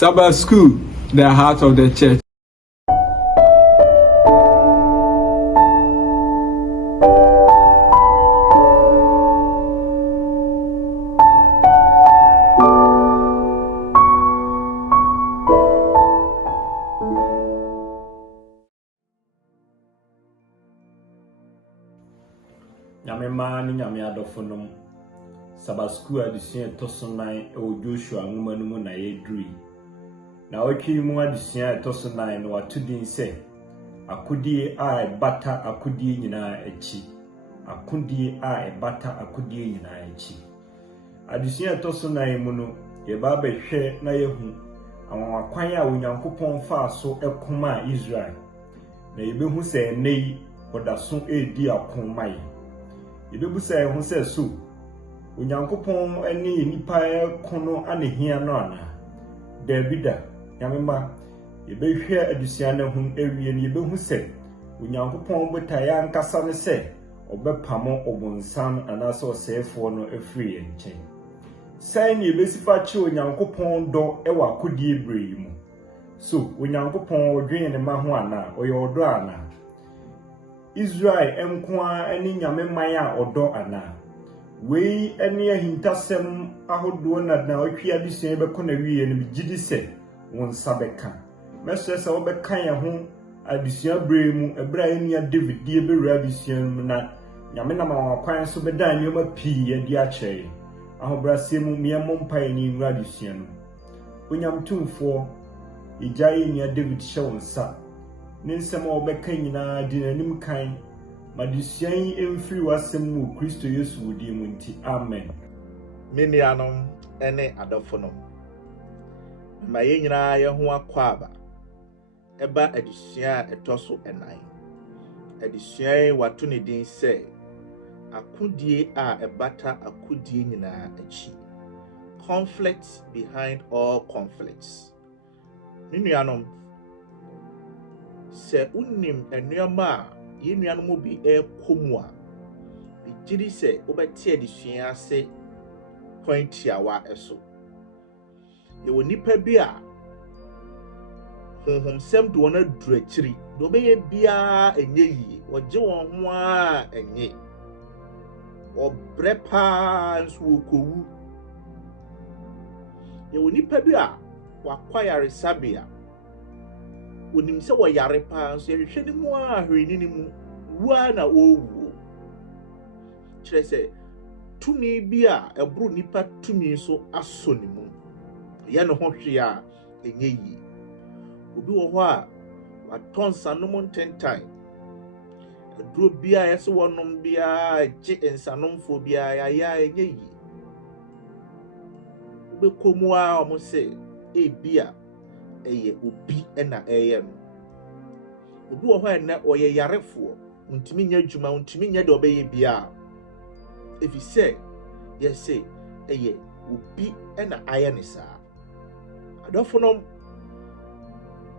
Sabbath School, the heart of the church. Nyamema ni nyame adofonom Sabbath School adesua etosonan ewo Joshua nwoma no mu na yeduri na otwi mu adesua etosonan no watudin se akodie a ebata akodie nyina echi akodie a ebata akodie nyina echi adesua etosonan mu no ye ba behwe na yehu awakwan a Onyankopɔn fa so ekoma Israel na yebehu se nei odaso edi akomai Yebebusa ehu se so Onyankopɔn ani nipa kono anehia no ana Davida nyamema yebehwe adusua na hu ewie ne yebehu se Onyankopɔn botaya nkasa ne se obepamo obonsam anase osefo no afiri enchen sai ne yebesifa chi Onyankopɔn do ewa akodie brei mu so Onyankopɔn odwen ne ma ho ana oyodo ana Israel enkoa ani nyame man a odo ana wei ani ahintasem ahodo na otwi adesua beko na wiye ne gidi se won sabeka mesese wo beka ye ho adesua brɛ mu ebra enia David die bewura adesua mu na nyame na ma kwan so beda nyoma pii adi akyɛ ahobrase mu miemo mpai ni nwura adesua no onyamtumfo igyaye nia David hyɛ wonsa Ninsema obeka nyina di nanim kan madesua yi emfiri wasem mu Kristo Yesu wodi mu nti amen Minianom ene adofonom ma ye nyina ye ho akwaba eba adesua etoso enan adesua yi wato ne din se akodie a ebata akodie nyina achi conflict behind all conflicts Minianom se unim enuama ye nuanom bi ekomu a bigiri se obeti adesua ase pointiawa eso ye wonipa bi a honhomsem do na durachiri do beye bia enye yi oje won ho a enye obrepa nso okowu ye wonipa bi a wakwayare sabia onim se wo yare pa so yehwe ni mu a hwini ni mu wa na owu kire se tumi bi a ebru nipa tumi so aso ni mu ye no ho hwe a enye yi obi wo ho a watonsa no mo ntentan aduro bi a yese wonom bia gye ensanomfo bia ya enye yi obi komu a omo se bia eye obi na eye no obi wo ho na oye yarefo untimi nya djuma untimi nya de obeye bia efi se ye se eye obi na aye ne saa adofonom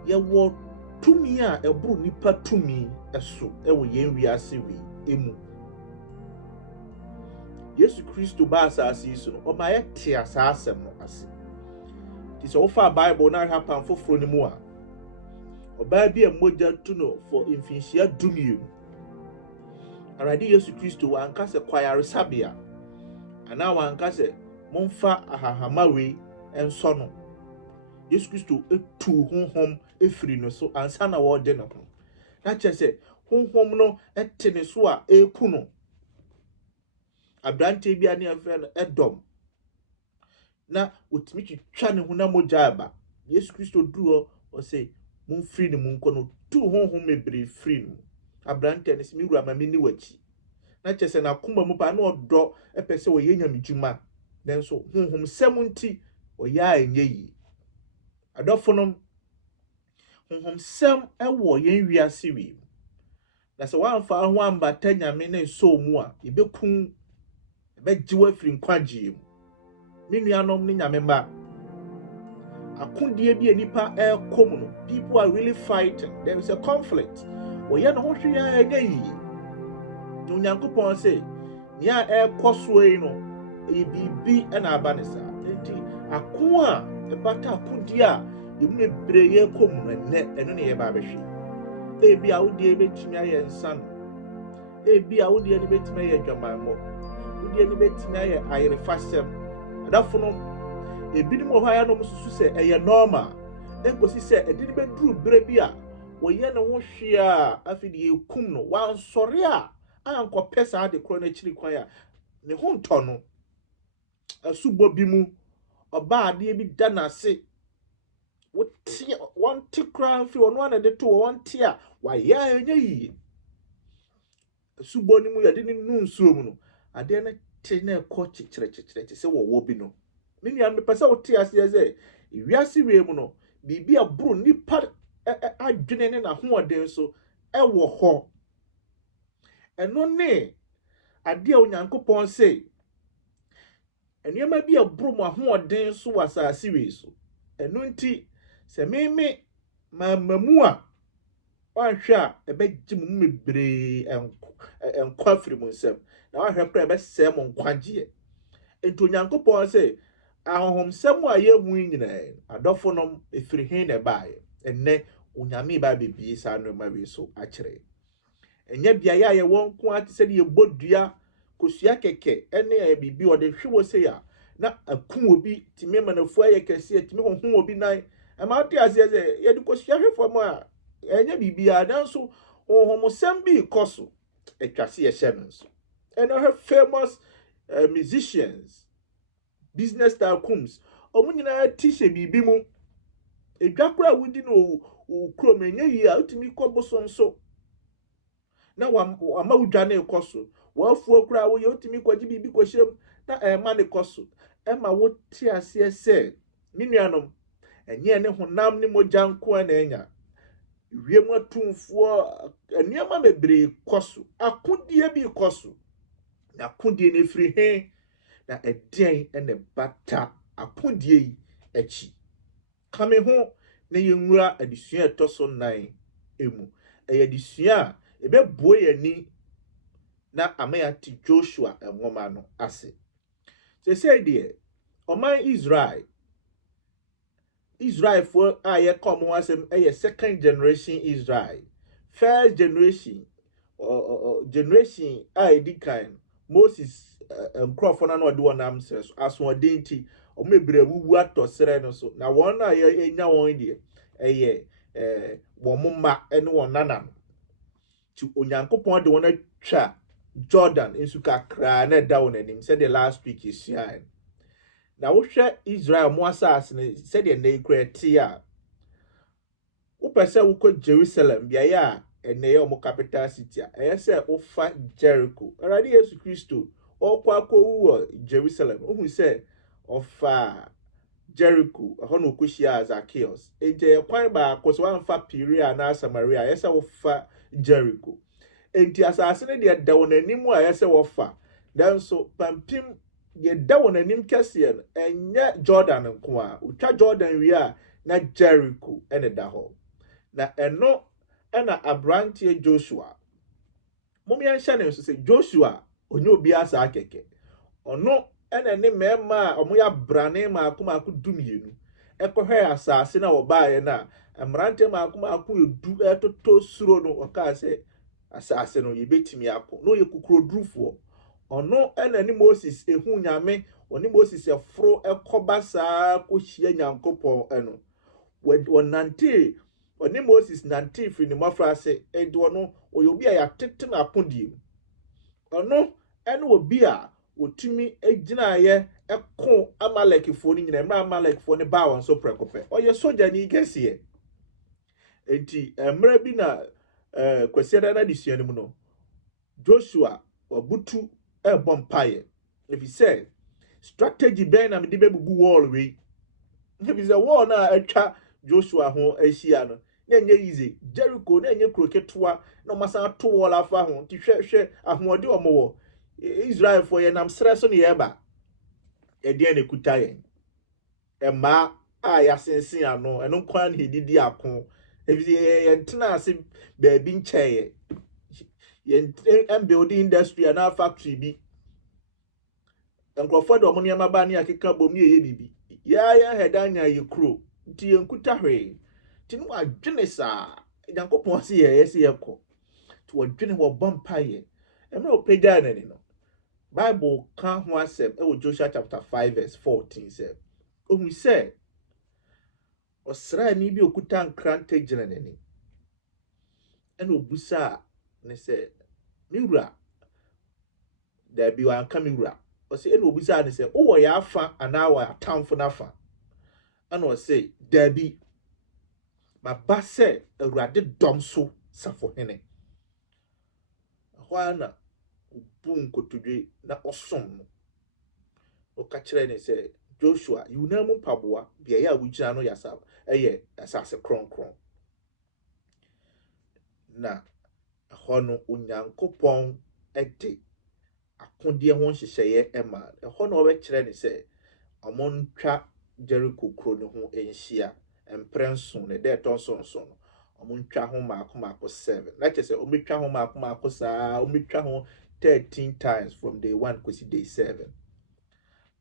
ye wo tumi a ebru nipa tumi eso ewo yen wiase wi emu Yesu Kristo ba asase so no o ma ye te asasem no ase This offer Bible na happen foforo ni mu a oba bi emoja tu no for infinisia dumie arade Yesu Kristo wa anka se kwayare sabia ana wa anka se momfa ahahama we enso no Yesu Kristo etu honhom efiri no so ansa na wo de no na che se honhom no ete ne so a eku no abrante bi ani afa no edom na otimi twitwa ne ho na moja aba Yesu Kristo duo o say mun free ne mun kono tu honhom mebre free no abrante ne simi wura ma meni wachi na chese na kuma mu pa na odo epese wo ye nyamedwuma nenso honhom semunti o ya enye yi adofonom honhom sem ewo ye wiase wi na se wanfa ho ambata nyame ne so mu a ebekun ebejiwa free nkwagie Minianom ni nyamemba akundie bi nipa komu no people are really fighting there is a conflict oye no hwe ya enye yi Onyankopɔn say nia koso yi no ebibi na aba ne sa enti ako a ebata akundie a emu breye kom ne eno ne ye ba behwe ebi a wodi ebetimi aye nsa no ebi a wodi eni betimi aye dwamanmo wodi eni betimi aye ayerefasem adafo no ebi ni mo ha ya no mususu se eye normal enkosi se edini beduru bre bi a woye ne ho hwe a afidi ekum no wansore a anko pesa de kro na chiri kwan a ne ho nto no asubo bi mu oba ade bi da na se wotie wanti kran fi ono na de to wanti a waye anya yi asubo ni mu yade ni nu nsuo mu no ade na te na ekọ chichire se wo bi no me nua me pesa wotie ase ze wiase we mu no bibi aburu nipa adwene ne na hoɔden so ɛwɔ hɔ ɛno ne ade a onyankopɔn se enema bi aburu mu ahoɔden so wasase we so ɛno nti sɛ meme mamamu a wanhwɛ a ɛbɛgye mu mebree ɛnkwa firi mu nsɛm na wahwɛ kora ɛbɛsɛe mo nkwagyeɛ enti onyankopɔn se ahohomsɛm a yɛhu nyinaa adɔfo nom efiri he na ɛbaeɛ enne onyame ba bebie sa no ma we so akyere enye bia ya ye won ko ate se de bodua kosua keke ene bibi ode hwewo se ya na akun obi timi manafu aye kese timi honhon obi nan e ma ate ase se ye de kosua hwefo mo a enye bibia dan so honhomsem bi koso etwase ye hye no so and her famous musicians business tycoons omunyina tishe bibi mu edwakra wudi no ukrom enye yi a utimi kobosom so na ama udwa na ekoso wafu okra wo ye utimi kwaji bibi kwahyem na ma ne koso ma wo ti ase se minuanom enye ne honam ne mogya nko na enya wiem atumfo eniama mebre koso akodie bi koso na akodie ne firi he na eden ene bata akodie yi echi kame ho na yenwura adisua etoso nan emu adisua ebebue yani na amaya ti Joshua enwoma no ase say de oman Israel for aye come asem second generation Israel first generation generation di kind Moses nkrofo na no de wonam sere so aso odenti o mebre wuwu atosere no so na won na enya won de won mma ene won nana ti onyankopon de won atwa Jordan insuka kra na da won anim said the last week is here na wo hwe Israel mo asase ne said the na ikreti a wo pese wo ko Jerusalem bia ya ene ye mo capital city a ese wo fa Jericho already Jesus Christo okwa wu Jerusalem ohu se ofa Jericho hono kushia Zacchaeus eje kwan ba koso wanfa Perea na Samaria yesa wo fa Jericho enti asase ne de da won anim a yesa wo fa dan so pampim ye da won anim kese enye Jordan nko a utwa Jordan wi a na Jericho ene da ho na eno ena abrantie Joshua momi anhya ne so se Joshua onye obi asa akeke ono ena ne mema omoya brane ma akoma akudumienu ekohwe asase na obaye na amrante ma akoma aku edu etoto suro no oka se asase no yebetimi akọ no ye kukurodrufo ono ena ni Moses ehu nyame oni Moses efro ekoba saa kohia nyankopon eno wonante oni Moses nante firi ni mafrase edo no oyobi a yatete na akondie ono ene obi a otumi egina ye eko amalekifo ni nyina mra amalekifo ne ba won so prekope oye soja ni gese enti emra bi na kwesiada na disuane mu no Joshua obutu bompaye if he said strategy ben na me de bebubu wall we if is a wall na atwa Joshua ho ahia no na enye easy Jericho na enye kroketwa na masa to wall afa ho ti hwehwe ahode omowo Israel for ye nam sreso ne yeba ede ne kutaye ema a yasensen ano eno kwan hedidi akon ebi ye ntena ase baabi ncheye ye building industry na factory bi nkrofo de omo niam ba ne akeka bom ye bibi ya hedanya ye kro nti yenkuta hwe ti no adwene saa Nyankopɔn se yɛ se yɛkɔ to wadwene wɔ bompaye emre opagya nani no Bible ka ho asɛm e Joshua chapter 5 verse 14 sɛ ohun sɛ ɔsraani bi okuta nkranta gyina nani ɛna obusa ne sɛ miwura da bi wanka miwura ɔsɛ ɛna obusa ne sɛ wo yɛ afa anaa wɔ atamfo nafa ɛna ɔsɛ da bi maba sɛ awurade dɔm so safo hene hɔ ana obu nkotodwe na ɔsom no ɔka kyerɛ ne sɛ Joshua yuna mu mpaboa bia ya wugyina no yasa ɛyɛ asase kronkron na hɔ no Onyankopɔn ɛde akondie ho hyehyɛeɛ ɛma hɔ no ɔbɛkyerɛ ne sɛ ɔmontwa Jericho kuro ne ho enhyia emprenso ne de tonsonso no ɔmontwa ho maako 7 na kyerɛ sɛ ɔmetwa ho maako saa ɔmetwa ho 13 times from day 1 kosi day 7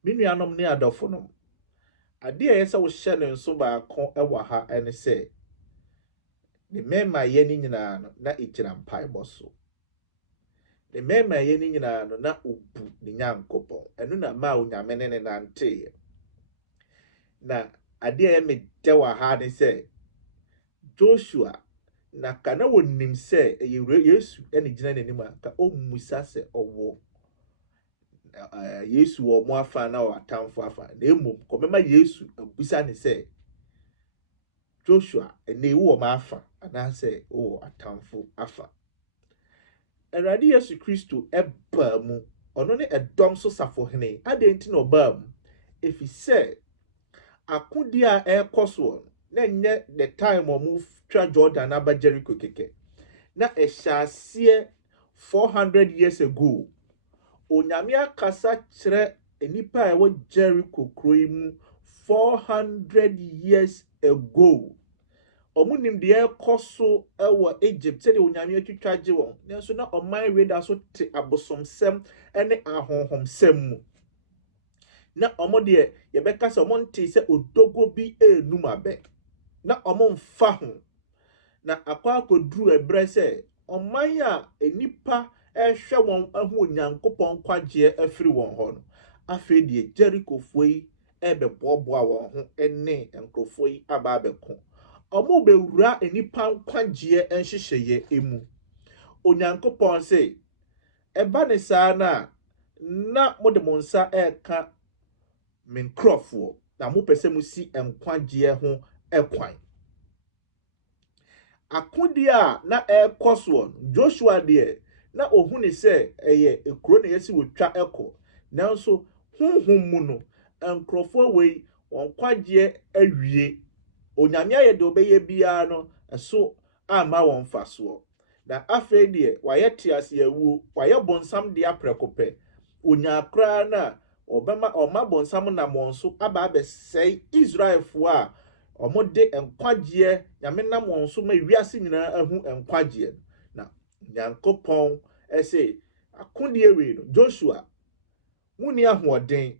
minuanom ne adɔfo no ade a yɛsɛ wo hyɛ ne nso baako ɛwɔ ha ɛne sɛ ne mema yɛ ne nyinaa no na egyina mpaebɔ so ne mema yɛ ne nyinaa no na obu ne Nyankopɔn ɛno na ma onyame ne nante na ade a me de wɔ ha ne sɛ Joshua na kana wonim sɛ Yesu ɛne gyina n'anim a ka ɔmmusa sɛ ɔwɔ Yesu wɔ mo afa na wɔ atamfo afa na emom kɔmema Yesu abusa ne sɛ Joshua ene wo ma afa ana sɛ wo atamfo afa Awurade Yesu Kristo ɛba mu ɔno ne ɛdɔm so safo hene adɛnti na ɔba mu efi sɛ akodi a ɛkɔ so na nyɛ the time ɔmo twa Jordan aba Jericho keke na ɛhyɛ 400 years ago onyame akasa kyerɛ enipa a ɛwɔ Jericho kuro yi mu 400 years ago ɔmo nim de ɛkɔ so ɛwɔ Egypt sɛ de onyame atwitwa gye wɔn nanso na ɔman weda so te abosomsɛm ɛne ahonhomsɛm mu na ɔmo de yɛbɛka sɛ ɔmo nte sɛ odogo bi enum abɛ na ɔmo mfa ho na akwa akoduru ebrɛ sɛ ɔman a enipa ɛhwɛ wɔn ahu Onyankopɔn kwagye afiri wɔn hɔ no afei de Jericho foi ɛbɛboaboa wɔn ho ɛne nkrofo yi aba abɛko ɔmo bewura enipa kwagye nhyehyɛye emu Onyankopɔn sɛ ɛba ne saa na mo de mo nsa ɛka men nkrofo na mo pɛsɛ mo si nkwagye ho ɛkwan akodi a na ɛkɔ so Joshua de na ohun ne sɛ ɛyɛ ekuro na yɛsi wotwa ɛkɔ nanso honhom mu no nkrofo wei wɔn kwagye awie onyame ayɛ de obɛyɛ biara no ɛso ama wɔn fasoɔ na afei de wayɛ tiase awuo wayɛ bonsam de aprɛkopɛ onyakra na ɔbɛma ɔma bonsam na wɔn so aba abɛsɛe Israelfo a ɔmo de nkwagye nyame nam wɔn so ma wiase nyinaa ahu nkwagye na Nyankopɔn ɛsɛ akodi ewe no Joshua muni ahoɔden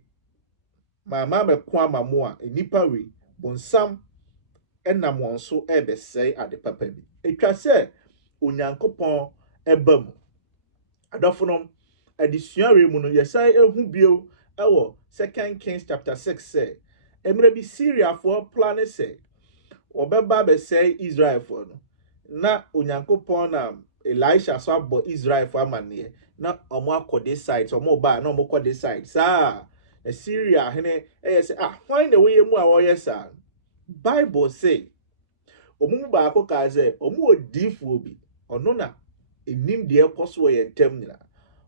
mama mɛko ama mo a enipa we bonsam ɛnam wɔn so ɛbɛsɛe ade papa bi etwa sɛ Onyankopɔn ɛba mu adɔfo no adesua we mu no yɛsai ehu bio ɛwɔ 2 Kings chapter 6 sɛ emre bi Syria for plan sɛ ɔbɛba bɛsɛe Israelfo no na Onyankopɔn na Elisha so abɔ Israelfo amanneɛ na ɔmo akɔde side ɔmo ba na ɔmo kɔde side saa Syria hene ɛyɛ sɛ hwan na wɔyɛ mu a wɔyɛ saa Bible say ɔmo mu baako ka sɛ ɔmo odiifo bi ɔno na enim de ɛkɔ so yɛ ntam nyina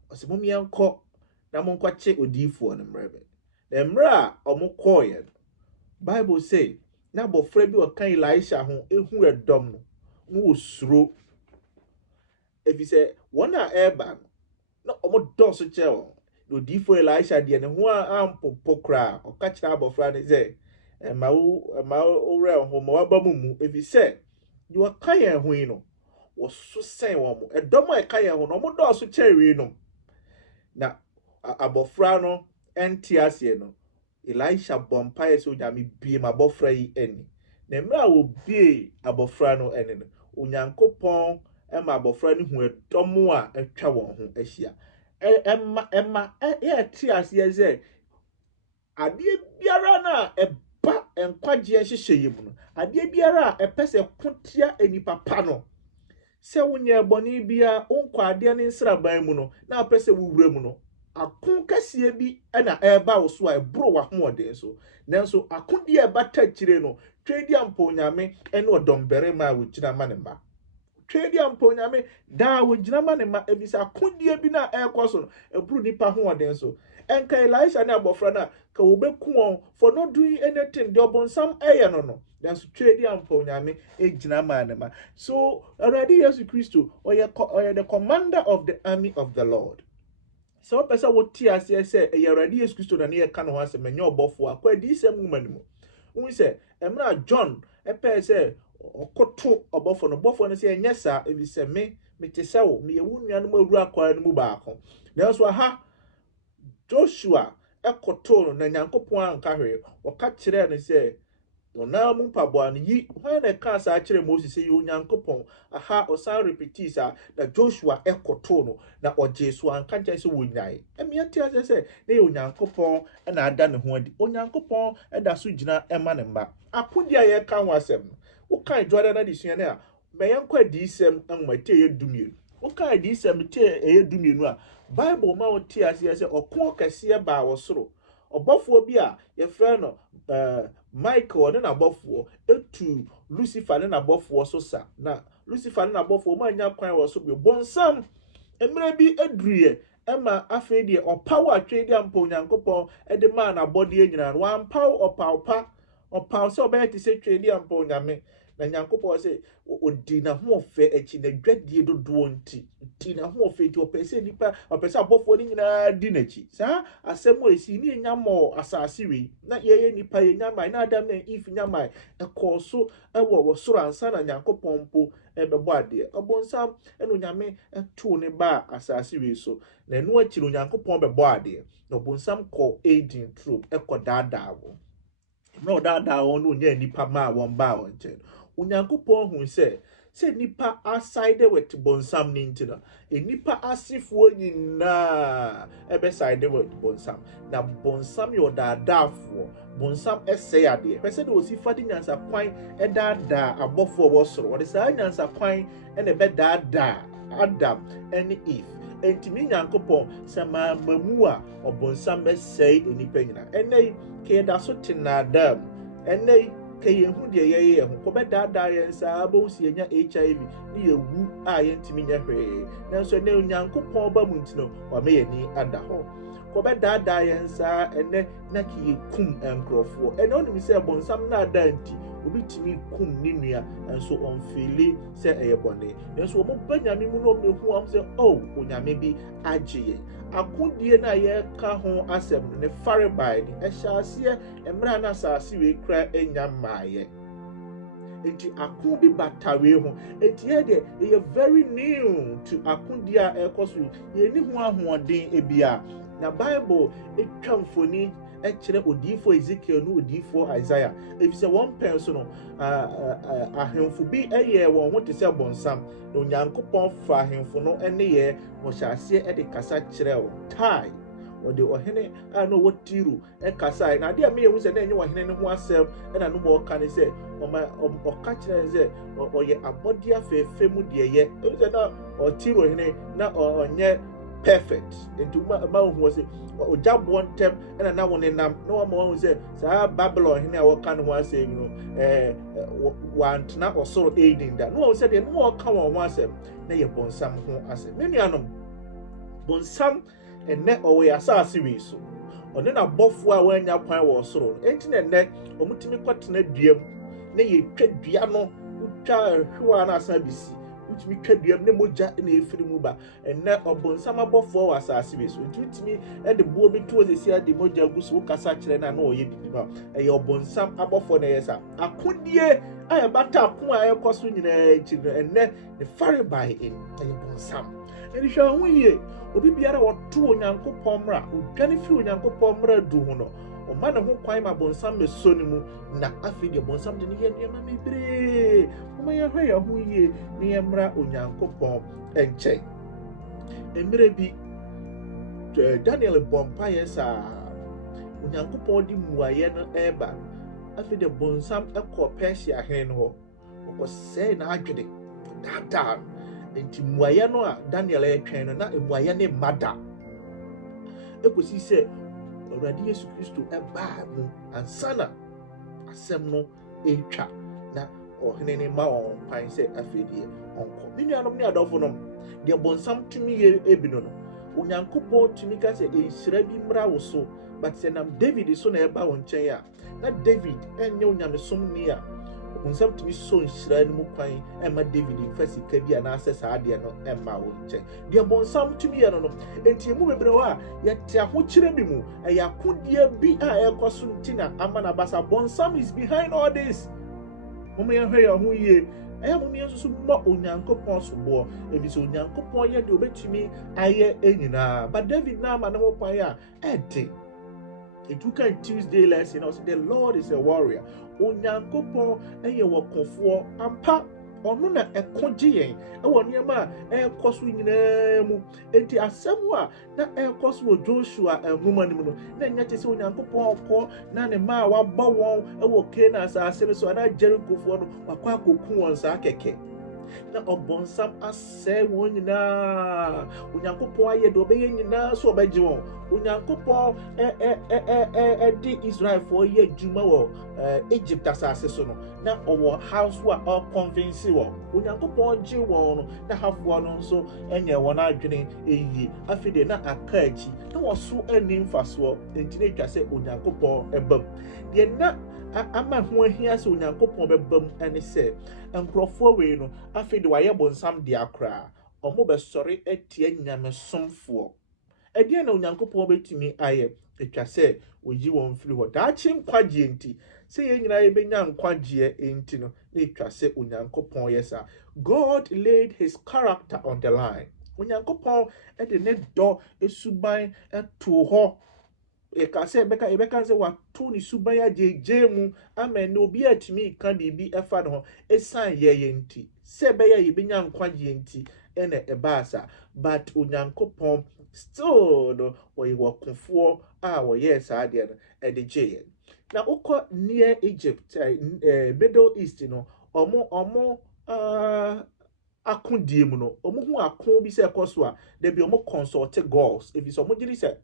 ɔsɛ mo miɛnkɔ na mo nkɔkye odiifo no mmerɛ mmerɛ a ɔmo kɔɔyɛ Bible say na bɔfra bi ɔka Elisha ho ehu ɛdɔm no wo suro efi sɛ wɔn a ɛba no na ɔmo dɔso kyɛ wɔn na odiifo Elisha deɛ ne ho a ampopo kra ɔka kyerɛ abɔfra ne sɛ ɛma wo wura ho ma waba mu efi sɛ de wɔka yɛn ho yi no wɔso sɛn wɔn mo ɛdɔm a ɛka yɛn ho no ɔmo dɔso kyɛ wi no na abɔfra no ɛnte aseɛ no Elisha bompa yɛ sɛ onyame bie ma abɔfra yi ani na mra obi abofra no ene no onyankopon ema abofra no hu edom a atwa won ho ahia emma ye ti ase ze ade biara na eba enkwagye hyehye yemu no ade biara epese kotia enipa pa no se wonye boni bia onkwa ade ne nsraban mu no na apese wuwura mu no akon kasie bi na eba wo so a ebro wa hoɔden so nanso akodi eba tachire no twedi amponyame ene odombere ma wo gina ma ne ma twedi amponyame da wo gina ma ne ma ebisa akodi bi na ekoso no ebro nipa hoɔden so enka Elisha na abofra na ka wo beku for not doing anything the obonsam eye no nanso twedi amponyame egina ma ne ma so already Jesus Christo oye the commander of the army of the Lord. So pesa wo ti ase se eyarade Yesu Kristo na ne ka no ase menye obofo akwa di sem ngumanimu wi se emra John epe se okoto obofo no se enye sa ebi se me te se wo me yewu nuanom awura akwa no mu baako na so ha Joshua ekoto no na Nyankopon anka hwe oka kire ne se ona mu mpaboa no yi hwan na ka sa kire Moses yi Onyankopon aha osan repeat sa na Joshua ekoto no na ojesu anka nche se wonyai emiati ase se na Onyankopon na ada ne ho adi Onyankopon eda so gina ema ne mba akodi aye ka ho asem wo kan Jordan na disua na meyenko adisem anmate ye dumie wo kan adisem te ye dumie no a Bible ma wo ti ase se okon kase ba wo soro obofo bi a ye fe no Michael na abofo etu Lucifer na abofo so sa na Lucifer na abofo ma nya kwan wo so bi bonsam emre bi edruye ema afa die opawa atwedi ampa Onyankopon ede ma na body nyina no ampa opa so be ti se twedi ampa Onyame na Nyankopon se odi na ho ofe echi na dwadie dodo nti ti na ho ofe ti opese nipa opese abofo ni nyina di nachi sa asemo esi ni nyamo asase wi na ye nipa ye nyama na Adam na Eve nyama ekoso ewo soro ansa na Nyankopon po ebebo ade obonsam eno Nyame eto ne ba asase wi so na eno akiri Nyankopon bebo ade na obonsam ko aiding troop ekodadawo no dadawo no nya nipa ma won ba won chen Onyankopon hu se nipa aside with bonsam nintina nipa asifuo nyina ebe side with bonsam na bonsam yo dadafo bonsam ese ade pese de osifa di nyansa kwan edada abofo wo soro wo de sa nyansa kwan ene be dada Adam and Eve entimi Nyankopon se mamu a obonsam be sei enipa nyina ene ke da so tinadam ene keye hu de ye ho ko be dada ye nsa abo si enya HIV ni yewu a ye ntimi nya hwe nanso ne Nyankopon ba mu ntino wa me ye ni ada ho ko be dada ye nsa ene na ki kum enkrofo ene onimi se bonsam na ada nti obi timi kum ni nua enso onfili se eye bone nanso omo banyame mu no mehu am se oh onyame bi agye akodie na ye ka ho asem ne fare bai ni ehyaase emra na saase we kra enya maaye enti akon bi batawe ho enti ye de ye very new to akodi a ekoso ye ni ho ahoɔden ebia na Bible etwa mfoni ekire odifo Ezekiel no odifo Isaiah efise one person no ahemfo bi eye won ho te se bonsam na Onyankopon fa ahemfo no ene ye wo hyase e de kasa kire wo tai o de ohene a no wotiru e kasa na de me yehu se na enye ohene ne ho asem e na no mo ka ne se o ka kire se o ye abodia fefe mu de ye e se na o tiru ohene na onye perfect into ma hu se o jabo ntem ena na won nam na ma hu se sa Babylon hene a wo ka no asem no want na osoro aiding that no se de no ka won asem na ye bonsam ho asem me nuanom bonsam enne owe asase wi so one na bofo a wanya kwan wo soro enti na enne omutimi kwatena duam na ye twadua no utwa hwa na asa bisi utimi twaduam ne moja na efiri mu ba enne obonsam abofo wo asase wi so utimi e de buo bi to zesi ade moja gusu kasa kire na oye bibi no e obonsam abofo na yesa akodie aye bata ko aye koso nyina echi no enne the fire by in e bonsam eni hwa hu ye obi biara woto Onyankopon mra odwane firi Onyankopon mra du hu no ɔma ne ho kwan ma bonsam meso ne mu na afei deɛ bonsam de ne yɛ nneɛma bebree ɔma yɛhwɛ yɛn ho yie ne yɛmmra onyankopɔn nkyɛn mmerɛ bi Daniel bɔ mpaeɛ saa onyankopɔn de mmuayɛ no ɛreba afei deɛ bonsam ɛkɔ Persia hene no hɔ ɔkɔsɛe n'adwene daadaa nti mmuayɛ no a Daniel ɛretwɛn no na mmuayɛ ne mma da ɛkɔsi sɛ Awurade Yesu Kristo ɛbaa mu ansa na asɛm no ɛretwa na ɔhene ne ma wɔn kwan sɛ afei deɛ ɔnkɔ me nuanom ne adɔfo nom deɛ bonsam tumi yɛ ebi no onyankopɔn tumi ka sɛ nhyira bi mmra wo so but sɛ nam David so na ɛba wo nkyɛn a na David ɛnyɛ onyamesomni a bonsam tumi so nhyira no mu kwan ɛma David mfa sika bi anaasɛ saa adeɛ no ɛma wo nkyɛn deɛ bonsam tumi yɛ no enti emu bebree hɔ a yɛte ahokyerɛ bi mu ɛyɛ akodeɛ bi a ɛkɔ so nti na ama na basa bonsam is behind all this mo yɛhwɛ yɛn ho yie ɛyɛ mo nso so mmɔ onyankopɔn so boɔ ebi sɛ onyankopɔn yɛ deɛ obetumi ayɛ nyinaa but David na ama ne ho kwan a ɛde it took a Tuesday lesson also the Lord is a warrior onyankopɔn ɛyɛ wɔkɔfoɔ ampa ɔno na ɛkɔgye yɛn ɛwɔ nneɛma a ɛkɔ so nyinaa mu enti asɛm a na ɛkɔ so wɔ Joshua nhoma no mu no na nyɛ te sɛ onyankopɔn ɔkɔ na ne ma a wabɔ wɔn ɛwɔ Canaan asase no so ana Jerichofoɔ no wakɔ akɔku wɔn saa kɛkɛ na ɔbɔnsam asɛe wɔn nyinaa onyankopɔn ayɛ deɛ ɔbɛyɛ nyinaa so ɔbɛgye wɔn onyankopɔn ɛde Israelfoɔ yɛ adwuma wɔ Egypt asase so no na ɔwɔ house a ɔconvince wɔn onyankopɔn gye wɔn no na hafoɔ no nso ɛnyɛ wɔn adwene ɛyie afei deɛ na aka akyi na wɔso ani mfasoɔ enti na atwa sɛ onyankopɔn ɛbam deɛ na ama ho ahia sɛ onyankopɔn bɛbam ɛne sɛ nkurɔfoɔ wei no afei de wayɛ bonsam de akora ɔmo bɛsɔre atia nyamesomfoɔ ɛdeɛ na onyankopɔn bɛtumi ayɛ atwa sɛ oyi wɔn firi hɔ daakye nkwagyeɛ nti sɛ yɛn nyinaa yɛbɛnya nkwagyeɛ nti no na atwa sɛ onyankopɔn yɛ saa God laid his character on the line onyankopɔn ɛde ne dɔ esuban ɛto hɔ yɛka sɛ yɛbɛka sɛ wato ne suban agyegye mu ama ne obi atumi ka biribi ɛfa ne ho ɛsan yɛyɛ nti sɛ ɛbɛyɛ yɛbɛnya nkwagyeɛ nti ɛna ɛbaa saa but onyankopɔn still no ɔyɛ wɔkofoɔ a wɔyɛ saa adeɛ no ɛde gye yɛn na wokɔ near Egypt Middle East no ɔmo akodie mu no ɔmo ho ako bi sɛ ɛkɔ so a dabi ɔmo consult gods ebi sɛ ɔmo gyiri sɛ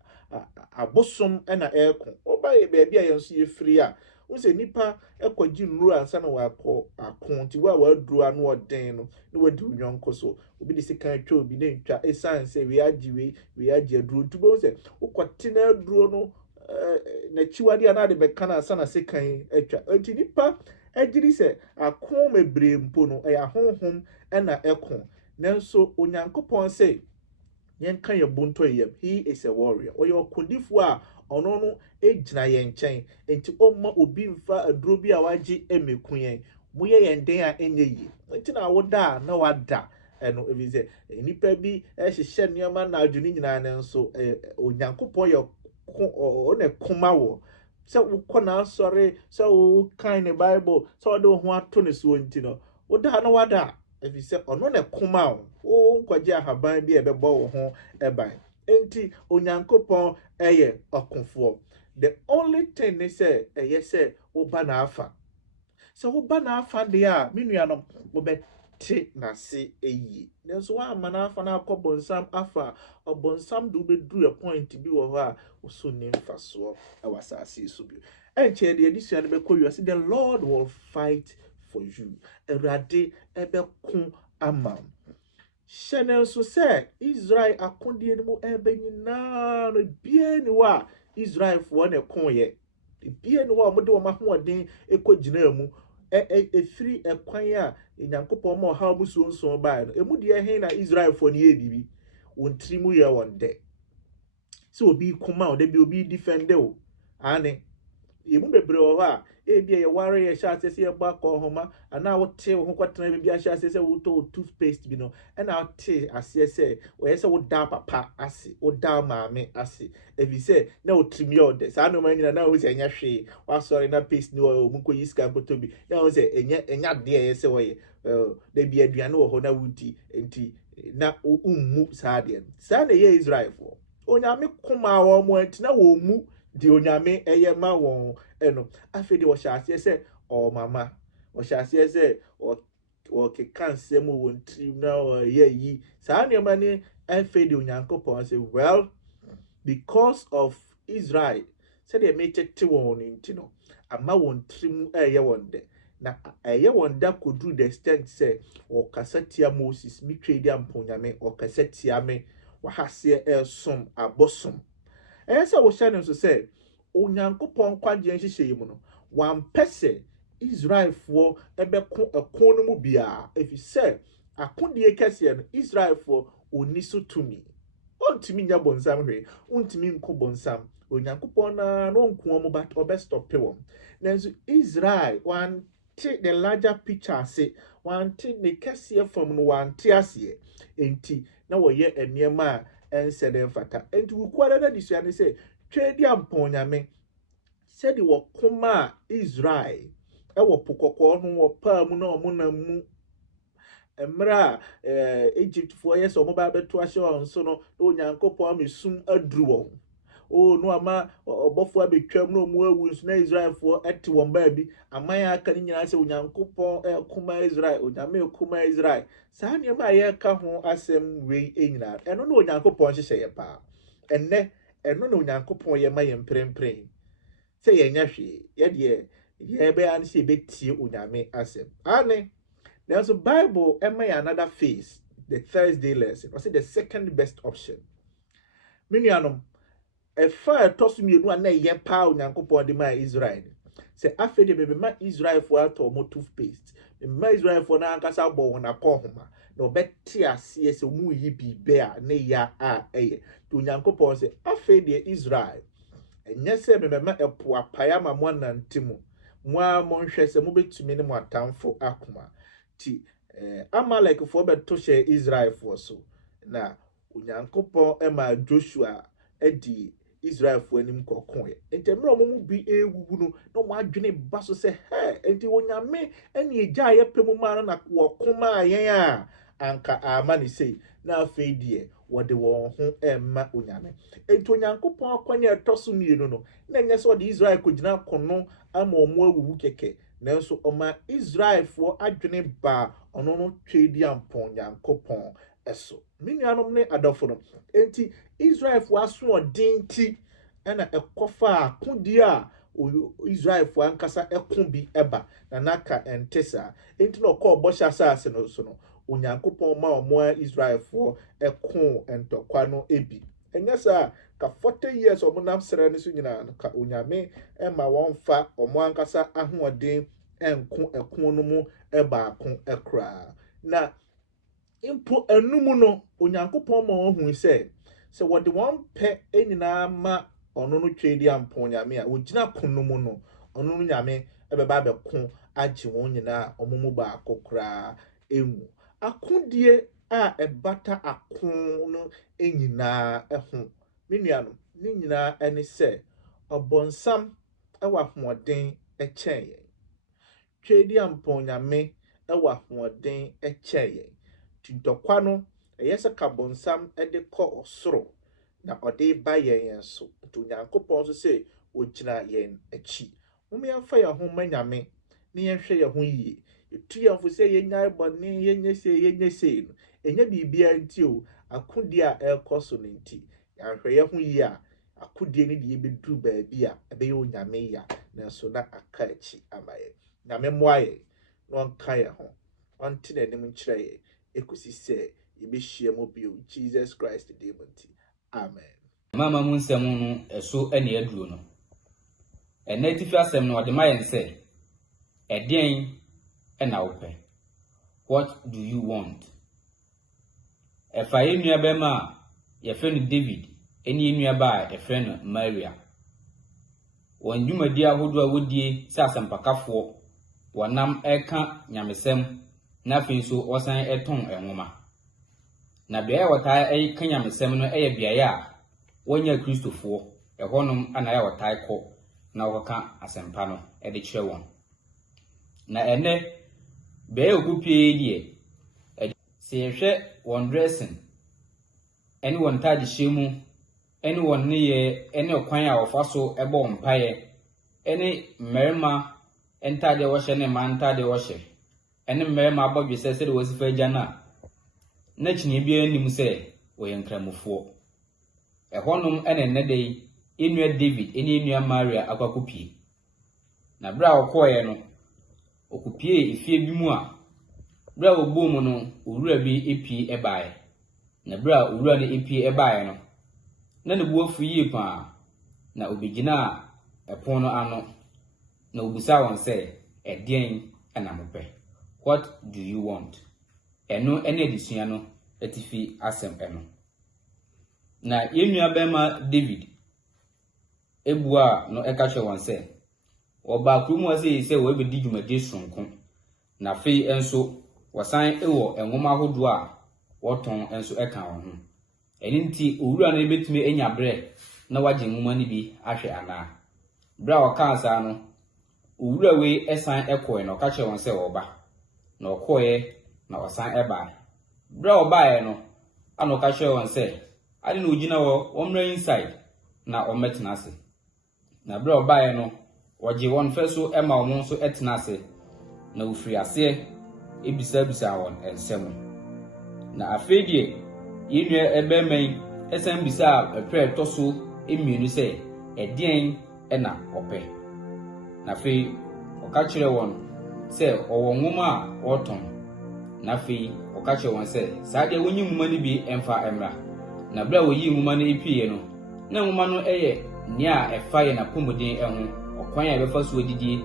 abosom ɛna ɛɛko ɔba yɛ baabi a yɛn nso yɛ firi a wosɛ nipa ɛkɔgye nnuro ansa na wakɔ ako nti wo a waduru ano ɔden no na wadi nyɔnko so obi de sika atwa obi ne ntwa esan sɛ we agye aduro ntubo sɛ wokɔte na aduro no n'akyiwade ana de bɛka na ansa na sekan atwa nti nipa agyiri sɛ ako mebree mpo no ɛyɛ ahonhom ɛna ɛko nanso onyankopɔn sɛ yɛnka yɛ bonto yɛm he is a warrior ɔyɛ ɔkodifoɔ a ɔno no egyina yɛn nkyɛn enti ɔmma obi mfa aduro bi a wagye emeku yɛn moyɛ yɛn den a enye yi enti na woda na wada ɛno ebi sɛ nipa bi ɛhyehyɛ nneɛma na adwene nyinaa ne nso onyankopɔn yɛ ɔne koma wɔ sɛ wokɔ na asɔre sɛ wokan ne Bible sɛ ɔde wo ho ato ne so nti no woda na wada ebi sɛ ɔno ne koma wo nkɔgye ahaban bi ɛbɛbɔ wo ho ɛban enti onyankopɔn ɛyɛ ɔkofoɔ the only thing ne sɛ ɛyɛ sɛ woba na afa sɛ woba na afa deɛ a me nuanom wobɛte n'ase ɛyie nanso woama na afa na akɔ bonsam afa ɔbonsam de wobɛduru a point bi wɔ hɔ a woso ne mfasoɔ ɛwɔ asase so bi ɛnkyɛ deɛ adesua no bɛkɔ wiase the Lord will fight for you Awurade ɛbɛko ama hyɛ ne nso sɛ Israel akodie no mu ɛbɛ nyinaa no bia ni hɔ a Israelfoɔ na ɛkoyɛ bia ni hɔ a wɔde wɔn ahoɔden ɛkɔgyina mu efiri ɛkwan a Nyankopɔn ma ɔhaw mu sonson baa no emu deɛ hen na Israelfoɔ no yɛ bibi wɔn tiri mu yɛ wɔn dɛ sɛ obi kuma o de bi obi defend o ane ye mu bebre wo ha e bia ye ware ye sha ase se ye ba ko homa ana wo te ho kwatena bia sha ase se wo to toothpaste bi no na wo te ase se wo ye se wo da papa ase wo da maame ase evi se na wo trimi yo de sa no manyina na wo se enya hwe wa sorry na paste ni wo mu ko yiska nkoto bi na wo se enya de ye se wo ye de bia aduane wo ho na wudi enti na ummu sa de sa na ye Israel fo onyame koma wo mo antina wo mu di onyame eye ma won eno afede wo hyase se o mama wo hyase se o ke kanse mu won trim na o ye yi sa ne ma ni afede onyankopon say well because of Israel said they make it won intino ama won trim eye won de na eye won da kodu the extent say o kasatia Moses mi twedi amponyame o kasatia me wa hase som abosom esa wo hyane so say onyankopon kwagye nhyehyɛ mu no wan pese Israelfo ebeko ekon no mu bia efise akodie kese no Israelfo oni so tumi ontimi nya bonsam hwe ontimi nko bonsam onyankopon na no nko mu but obestop won nanso Israel wan the larger picture say wan the kese from no wan te ase enti na wo ye eniema ense den fata enti wukwara na disua ne say twedi amponyame said the wakoma Israel ewo pokoko no wo pa mu na omo na mu emra Egypt for yes omo ba beto ahye on so no onyankopon mesum aduru won o no ama obofo abetwam no mu awu nso na Israel for ete won ba bi aman aka ni nyina se onyankopon koma Israel onyame koma Israel sa ne ma ye ka ho asem we enyina eno no onyankopon hyehye ye pa enne eno no onyankopon ye ma ye mprempren se ye nya hwe ye de ye be an se betie onyame asem ane there's a Bible ema ya another phase the Thursday lesson or say the second best option minianom efa tosumienu ana ye pa onyankopon de ma Israel se afede be ma Israel for ato mo toothpaste ma Israel for na ankasa bo wona kohoma na obeti ase se mu yi bibe a ne ya a eye to onyankopon se afede Israel enye se me ma epo apaya ma mo nantimu mo a mo nhwe se mo betumi ne mo atamfo akoma ti Amalek for beto she Israel for so na onyankopon ema Joshua edi Israel for anim kokon enti mra omo bi ewugu no no mo adwene ba so se he enti onyame ene eja ye pemu ma na wokoma ayen a anka amani sei na afedie wode won ho emma onyame enti onyankopon akwanya etoso mienu no na enye so de Israel kogina kono ama omo awuwu keke nanso oma Israel for adwene ba ono no twedi ampon nyankopon eso minianom ne adofo no enti Israel for aso odinti ena ekofa akodi a Israel for ankasa ekon bi eba na naka entesa enti no ko obosha asase no so no onyankopon ma omo Israel for ekon entokwa no ebi enyasa ka 40 years omunam sere ne so nyina ka onyame ema wonfa omo ankasa ahoden enko ekon no mu eba akon ekra na impo enumu no onyankopon ma ohun se wode won pe enyina ma ono no twedi ampon nyame a ogina konumu no ono no nyame ebeba bekon agye won nyina omumu ba akokra emu akodie a ebata akon no enyina eho menuano ni nyina ene se obonsam ewa hoden echen twedi ampon nyame ewa hoden echen tintokwa no eyese kabonsam ede ko osoro na ode ba yen so to nyankopon so se ogina yen achi mumia mfa ye ho manyame ne yen hwe ye ho yie etu ye mfo se yen nyai bone yen nyese no enya bibia nti o akodi a ekoso no nti ya hwe ye ho yie a akodi ni de bedu ba bia ebe ye onyame ya na so na aka achi amaye nyame moaye no nka ye ho onti na nim nkyere ye ekusi se yebehia mo bio Jesus Christ demonti amen mama mu nsɛm no ɛso ɛne aduro no ɛna tifi asɛm no ɔde ma yɛn sɛ ɛdeɛn ɛna wopɛ what do you want ɛfa yɛ nua bɛma a yɛfrɛ no David ɛne yɛ nua ba a yɛfrɛ no Maria wɔn dwumadi ahodoɔ a wɔdie sɛ asɛmpakafoɔ wɔnam ɛka nyamesɛm na afei nso wɔsan ɛtɔn nwoma. Na beaeɛ a wɔtaa ɛka nyamesɛm no ɛyɛ beaeɛ a wɔnyɛ kristofoɔ ɛhɔnom ana yɛ wɔtaa kɔ na wɔka asɛmpa no ɛde kyerɛ wɔn. Na ɛnɛ beaeɛ okupie deɛ sɛ yɛhwɛ wɔn dressing ɛne wɔn ntaadehyɛ mu ɛne wɔn nneyɛ ɛne ɔkwan a wɔfa so ɛbɔ mpaeɛ ɛne mmarima ntaadeɛ wɔhyɛ ne mmaa ntaadeɛ wɔhyɛ ɛne mmarima abɔdwe sɛ sɛdeɛ wɔsi fa agya no a na kyinii biara nim sɛ wɔyɛ nkramofoɔ. Ɛhɔnom ɛna ɛnɛ da yi enua David ɛne enua Maria akɔkɔpie. Na bere a wɔkɔɔeɛ no okupie efie bi mu a bere a wɔbɔ mu no owura bi epie ɛbaeɛ. Na bere a owura no epie ɛbaeɛ no na ne bu afu yie paa na obegyina ɛpon no ano na obisa wɔn sɛ ɛdeɛn ɛna mopɛ. What do you want? Ɛno ɛne adesua no atifi asɛm ɛno. Na yɛnua bɛma David ebua no ɛka kyerɛ wɔn sɛ ɔbaa kurom wɔ sɛ wɔbɛdi dwumadie sonko. Na afei nso wɔsan ɛwɔ nwoma ahodoɔ a wɔtɔn nso ɛka wɔn ho. Ɛno nti owura no ebetumi anya brɛ na wagye nwoma no bi ahwɛ anaa. Brɛ a wɔka asa no owura wei ɛsan ɛkɔɛ na ɔka kyerɛ wɔn sɛ wɔba. Na ɔkɔɛ na ɔsan ɛbaa. Brɛ a ɔbaeɛ no ana ɔka kyerɛ wɔn sɛ ade na ogyina hɔ wɔmmra inside na ɔmmɛtena ase. Na brɛ a ɔbaeɛ no wɔgye wɔn fɛ so ɛma wɔn nso ɛtena ase na ofiri aseɛ ebisabisa wɔn nsɛm. Na afei deɛ yɛnua ɛbɛma yi ɛsan bisa ɛpɛ ɛtɔ so mmienu sɛ ɛdeɛn ɛna ɔpɛ. Na afei ɔka kyerɛ wɔn sɛ ɔwɔ nwoma a wɔtɔn. Na afei ɔka kyerɛ wɔn sɛ saa deɛ wɔnyi nwoma no bi ɛmfa ɛmra. Na bere a wɔyi nwoma no epie no na nwoma no ɛyɛ nea ɛfa yɛ n'apɔmuden ɛho ɔkwan a ɛbɛfa so adidie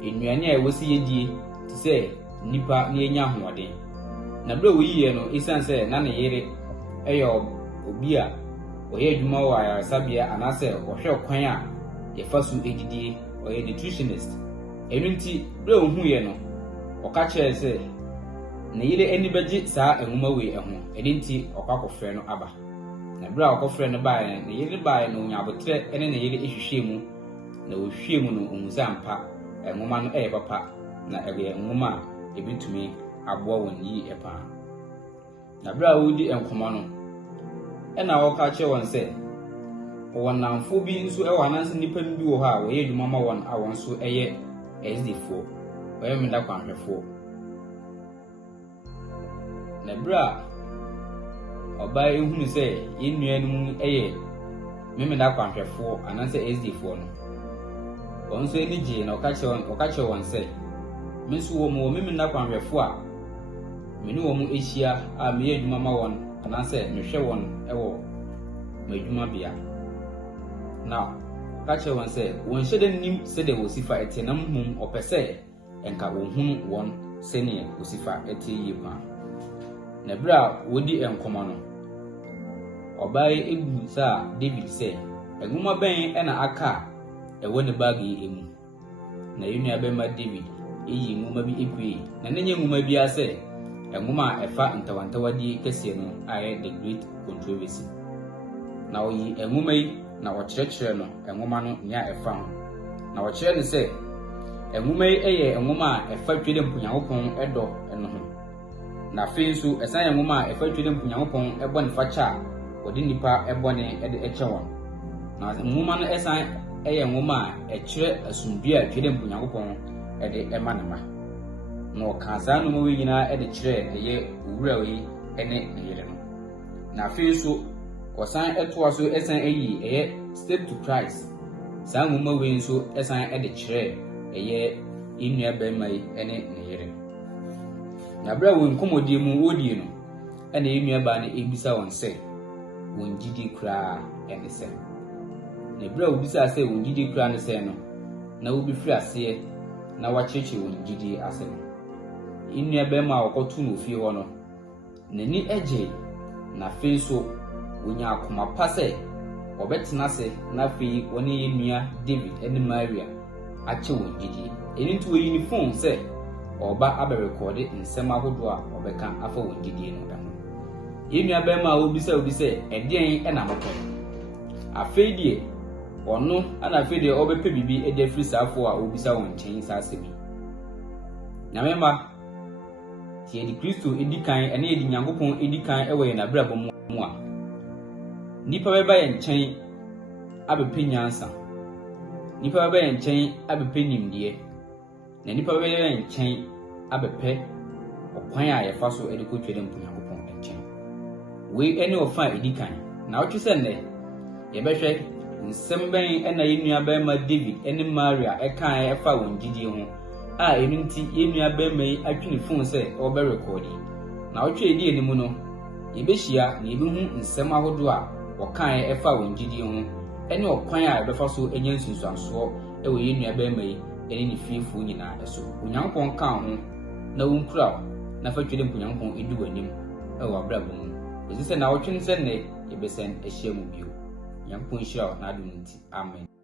nnuane a ɛwɔ si yɛdie te sɛ nipa na yɛnya ahoɔden. Na bere a wɔyiɛ no esiane sɛ na ne yere ɛyɛ obi a ɔyɛ adwuma wɔ ayaresabea anaasɛ ɔhwɛ ɔkwan a yɛfa so adidie ɔyɛ nutritionist. Ɛno nti bere a ohuyɛ no ɔka kyerɛ sɛ ne yere ani bɛgye saa nwoma wei ɛho. Ɛno nti ɔkɔ akɔfrɛ no aba. Na bere a ɔkɔfrɛ no baeɛ ne yere baeɛ no onya abotrɛ ɛne ne yere ehwehwɛ mu. Na ohwehwɛ mu no ohun sɛ ampa nwoma no ɛyɛ papa na ɛyɛ nwoma a ebitumi aboa wɔn yie paa. Na bere a wɔdi nkɔmɔ no ɛna ɔka kyerɛ wɔn sɛ wɔn namfo bi nso ɛwɔ anansi nipa bi wɔ hɔ a wɔyɛ adwuma ma wɔn a wɔn nso ɛyɛ SDfoɔ wɔyɛ mmeda kwanhwɛfoɔ. Na bere a ɔbaa ehunu sɛ yɛnnua no mu ɛyɛ mmeda kwanhwɛfoɔ anaasɛ SDfoɔ no wɔn nso ani gye na ɔka kyerɛ wɔn sɛ me nso wɔ mu wɔ mmeda kwanhwɛfoɔ a me ne wɔn ahyia a meyɛ adwuma ma wɔn anaasɛ mehwɛ wɔn ɛwɔ m'adwumabea. Na ɔka kyerɛ wɔn sɛ wɔn hyɛ dɛ nim sɛdeɛ wɔsi fa ɛte na mmom ɔpɛ sɛ ɛnka wɔhunu wɔn sɛnea wɔsi fa ɛte yie paa. Na bere a wɔdi nkɔmɔ no ɔbaa yi ebu saa David sɛ nwoma bɛn ɛna aka ɛwɔ ne baage yi emu. Na yɛnua bɛma David eyi nwoma bi epue na ne nyɛ nwoma bi asɛ nwoma a ɛfa ntawantawadie kɛseɛ no ayɛ the great controversy. Na ɔyi nwoma yi na ɔkyerɛkyerɛ no nwoma no nea ɛfa ho. Na ɔkyerɛ ne sɛ nwoma yi ɛyɛ nwoma a ɛfa twede mponyankopɔn ɛdɔ ɛno ho. Na afei nso ɛsan yɛ nwoma a ɛfa twede mponyankopɔn ɛbɔ ne fakyɛ a wɔde nipa ɛbɔne ɛde ɛkyɛ wɔn. Na nwoma no ɛsan ɛyɛ nwoma a ɛkyerɛ asomdue a twede mponyankopɔn ɛde ɛma ne ma. Na ɔka saa nwoma wei nyinaa ɛde kyerɛ ɛyɛ owura yi ɛne ne yere no. Na afei nso ɔsan ɛtoa so ɛsan ɛyi ɛyɛ Step to Christ. Saa nwoma wei nso ɛsan ɛde kyerɛ ɛyɛ nnua bɛrima yi ɛne ne yere. Na bere a wɔn nkɔmmɔdie mu wɔdie no ɛna nnua baa no ebisa wɔn sɛ wɔn gyidi koraa ɛne sɛ. Na bere a wɔbisa sɛ wɔn gyidi koraa ne sɛ no na wɔbɛfiri aseɛ na wɔakyerɛkyerɛ wɔn gyidi ase no. Nnua bɛrima a wɔkɔto no ofie hɔ no n'ani ɛgye na afei nso wonya akoma pa sɛ obetena se na afei woni yenua David ene Maria ache won gidi eni nti we phone se oba abe record nsem ahodo a obeka afa won gidi no da yenua be ma obi se edien e na mokọ afei die ono ana afei die obepe bibi e de free safo a obisa won chen sa asebi na memba tie di Kristo edikan ene edi Nyankopon edikan ewe na brabo mu a nipa beba ye nchen abepe nyansa nipa beba ye nchen abepe nimdie na nipa beba ye nchen abepe okwan a yefa so edi ko twede mpu Nyankopon nchen we ene ofa edikan na otwese ne ye behwe nsem ben ena yenua ba ma David ene Maria ekan efa won gidi ho a eninti yenua ba mai atwene phone se obe recording na otwe edi enimu no yebehia na yebehu nsem ahodo a okan efa won gidi ho ene okwan a ebefa so enya nsunsuanso ewe yenua ba mai ene ni fiefo nyina eso Onyankopon kan ho na wonkura na fa twede mpu Nyankopon edu wanim ewe abrabo mu ezi se na otwene se ne yebesen ehia mu bio Nyankopon hyira na adom nti amen.